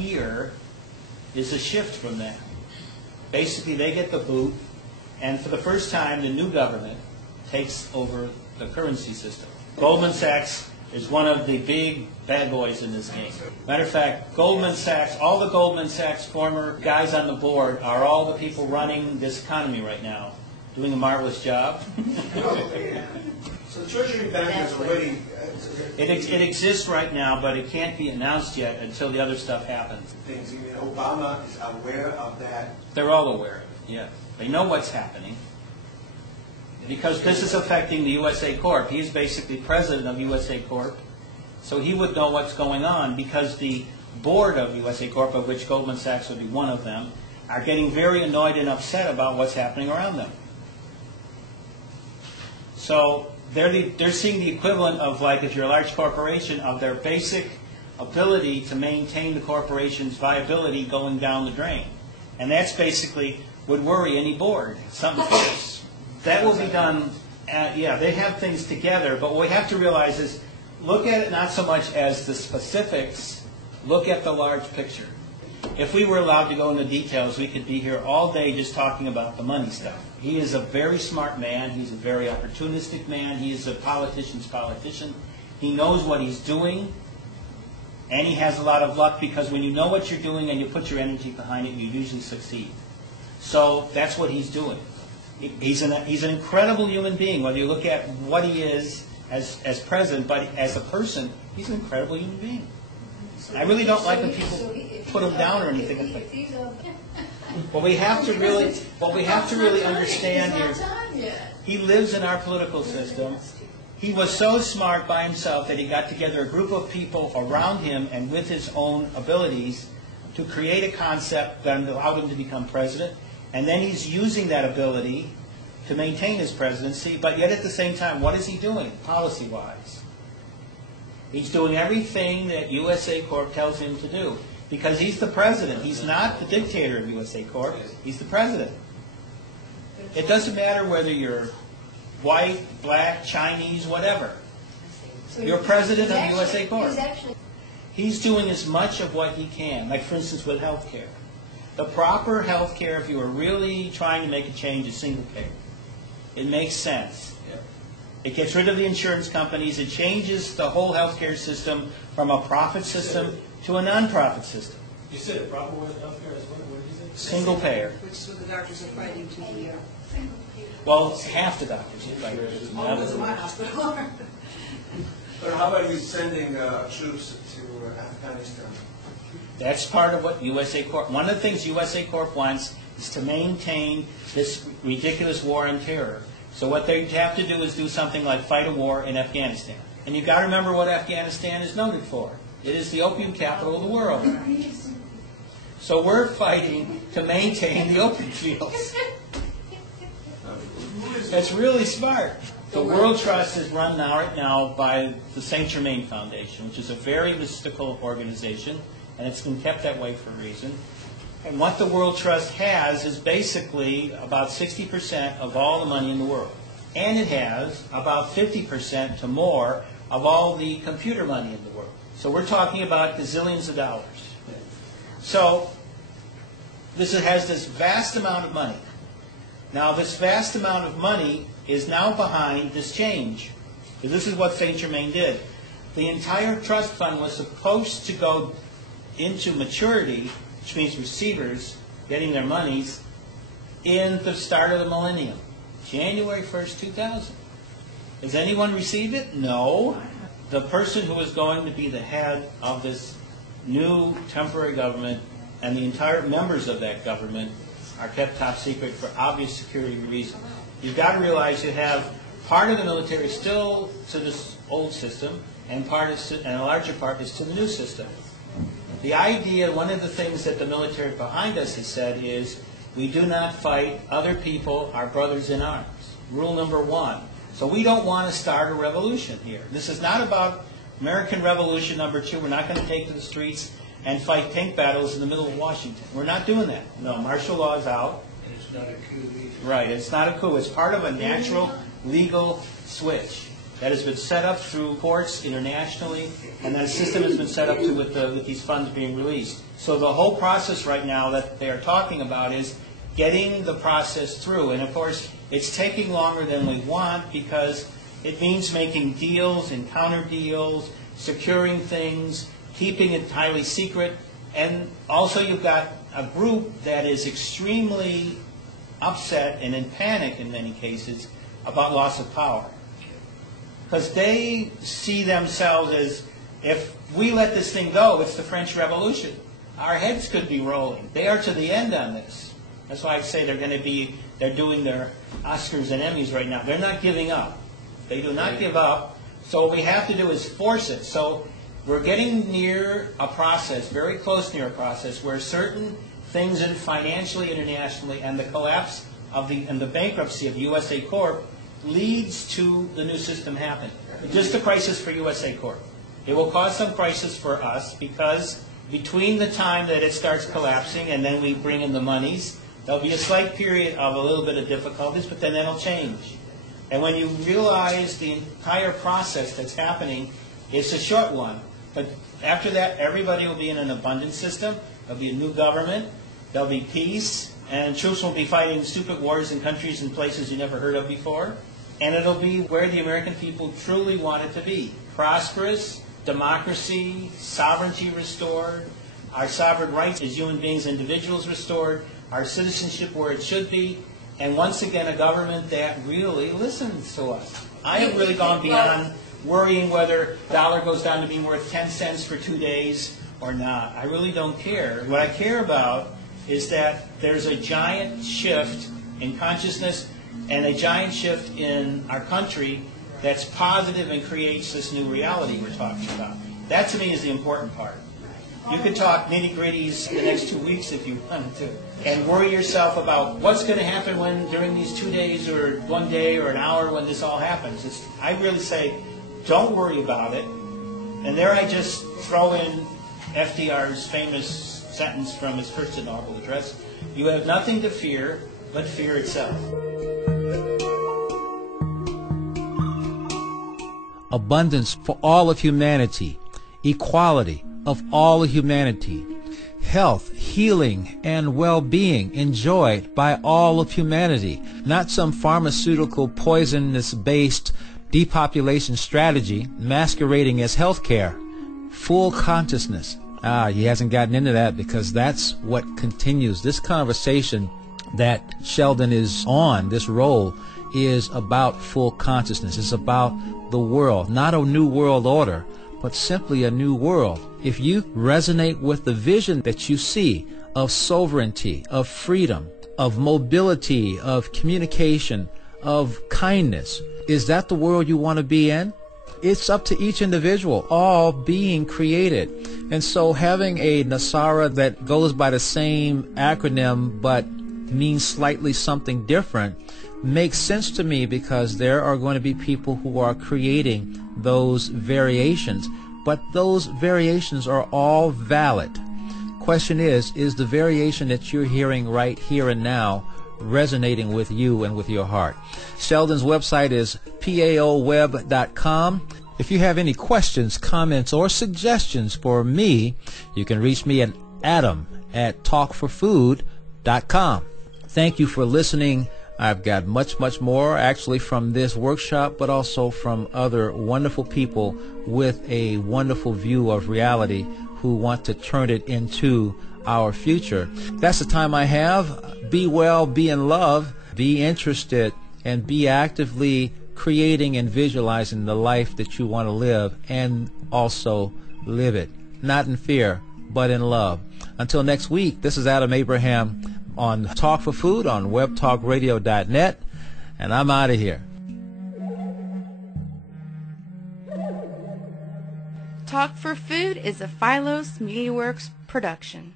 Here is a shift from that. Basically, they get the boot, and for the first time, the new government takes over the currency system. Goldman Sachs is one of the big bad boys in this game. Matter of fact, Goldman Sachs, all the Goldman Sachs former guys on the board are all the people running this economy right now, doing a marvelous job. So the Treasury Bank is already... It exists right now, but it can't be announced yet until the other stuff happens. Things. You mean Obama is aware of that? They're all aware of it, yeah. They know what's happening. Because this is affecting the USA Corp. He's basically president of USA Corp. So he would know what's going on because the board of USA Corp, of which Goldman Sachs would be one of them, are getting very annoyed and upset about what's happening around them. So they're seeing the equivalent of, like, if you're a large corporation, of their basic ability to maintain the corporation's viability going down the drain. And that's basically would worry any board. Something fierce. That will be done, yeah, they have things together, but what we have to realize is look at it not so much as the specifics, look at the large picture. If we were allowed to go into details, we could be here all day just talking about the money stuff. He is a very smart man. He's a very opportunistic man. He is a politician's politician. He knows what he's doing, and he has a lot of luck because when you know what you're doing and you put your energy behind it, you usually succeed. So that's what he's doing. He's an incredible human being, whether you look at what he is as president, but as a person, he's an incredible human being. I really don't like when people put him down or anything. What we have to really understand here, he lives in our political system. He was so smart by himself that he got together a group of people around him and with his own abilities to create a concept that allowed him to become president. And then he's using that ability to maintain his presidency, but yet at the same time, what is he doing policy-wise? He's doing everything that USA Corp tells him to do because he's the president. He's not the dictator of USA Corp. He's the president. It doesn't matter whether you're white, black, Chinese, whatever. You're president of USA Corp. He's doing as much of what he can, like for instance with health care. The proper health care, if you were really trying to make a change, is single payer. It makes sense. It gets rid of the insurance companies. It changes the whole health care system from a profit system to a non-profit system. You said the proper way of health care is what did you say? Single payer. Which is what the doctors are fighting to the Well, half the doctors are fighting. Almost in my hospital. But how about you sending troops to Afghanistan? That's part of what USA Corp. One of the things USA Corp wants is to maintain this ridiculous war on terror. So what they have to do is do something like fight a war in Afghanistan. And you've got to remember what Afghanistan is noted for. It is the opium capital of the world. So we're fighting to maintain the opium fields. That's really smart. The World Trust is run right now by the Saint Germain Foundation, which is a very mystical organization. And it's been kept that way for a reason. And what the World Trust has is basically about 60% of all the money in the world. And it has about 50% to more of all the computer money in the world. So we're talking about gazillions of dollars. So this has this vast amount of money. Now this vast amount of money is now behind this change. So this is what Saint Germain did. The entire trust fund was supposed to go into maturity, which means receivers getting their monies, in the start of the millennium, January 1st, 2000. Has anyone received it? No. The person who is going to be the head of this new temporary government and the entire members of that government are kept top secret for obvious security reasons. You've got to realize you have part of the military still to this old system, and a larger part is to the new system. The idea, one of the things that the military behind us has said is, we do not fight other people, our brothers in arms. Rule number one. So we don't want to start a revolution here. This is not about American Revolution number 2. We're not going to take to the streets and fight tank battles in the middle of Washington. We're not doing that. No, martial law is out. And it's not a coup either. Right, it's not a coup. It's part of a natural legal switch. that has been set up through courts internationally, and that system has been set up with these funds being released. So the whole process right now that they are talking about is getting the process through. And of course, it's taking longer than we want because it means making deals and counter deals, securing things, keeping it highly secret. And also you've got a group that is extremely upset and in panic in many cases about loss of power. Because they see themselves as, if we let this thing go, it's the French Revolution. Our heads could be rolling. They are to the end on this. That's why I say they're doing their Oscars and Emmys right now. They're not giving up. They do not give up. So what we have to do is force it. So we're getting near a process, very close near a process, where certain things in financially, internationally, and the collapse of and the bankruptcy of USA Corp leads to the new system happening. Just a crisis for USA Corp. It will cause some crisis for us because between the time that it starts collapsing and then we bring in the monies, there'll be a slight period of a little bit of difficulties, but then that'll change. And when you realize the entire process that's happening, it's a short one. But after that, everybody will be in an abundant system. There'll be a new government. There'll be peace. And troops won't be fighting stupid wars in countries and places you never heard of before. And it'll be where the American people truly want it to be. Prosperous, democracy, sovereignty restored, our sovereign rights as human beings, individuals restored, our citizenship where it should be, and once again a government that really listens to us. I have really gone beyond worrying whether the dollar goes down to be worth 10 cents for 2 days or not. I really don't care. What I care about is that there's a giant shift in consciousness and a giant shift in our country that's positive and creates this new reality we're talking about. That to me is the important part. You could talk nitty-gritties the next 2 weeks if you wanted to, and worry yourself about what's going to happen during these 2 days or 1 day or an hour when this all happens. I really say, don't worry about it. And there I just throw in FDR's famous sentence from his first inaugural address: "You have nothing to fear but fear itself." Abundance for all of humanity, equality of all of humanity, health, healing, and well-being enjoyed by all of humanity, not some pharmaceutical poisonous-based depopulation strategy masquerading as healthcare. Full consciousness. He hasn't gotten into that because that's what continues. This conversation that Sheldan is on, this role, is about full consciousness. It's about the world, not a new world order, but simply a new world. If you resonate with the vision that you see of sovereignty, of freedom, of mobility, of communication, of kindness, is that the world you want to be in? It's up to each individual, all being created. And so having a NESARA that goes by the same acronym but means slightly something different makes sense to me, because there are going to be people who are creating those variations, but those variations are all valid. Question is the variation that you're hearing right here and now resonating with you and with your heart? Sheldan's website is paoweb.com. If you have any questions, comments, or suggestions for me, you can reach me at adam@talkforfood.com. Thank you for listening. I've got much, much more actually from this workshop, but also from other wonderful people with a wonderful view of reality who want to turn it into our future. That's the time I have. Be well, be in love, be interested, and be actively creating and visualizing the life that you want to live, and also live it. Not in fear, but in love. Until next week, this is Adam Abraham on Talk for Food on webtalkradio.net, and I'm out of here. Talk for Food is a Philos MediaWorks production.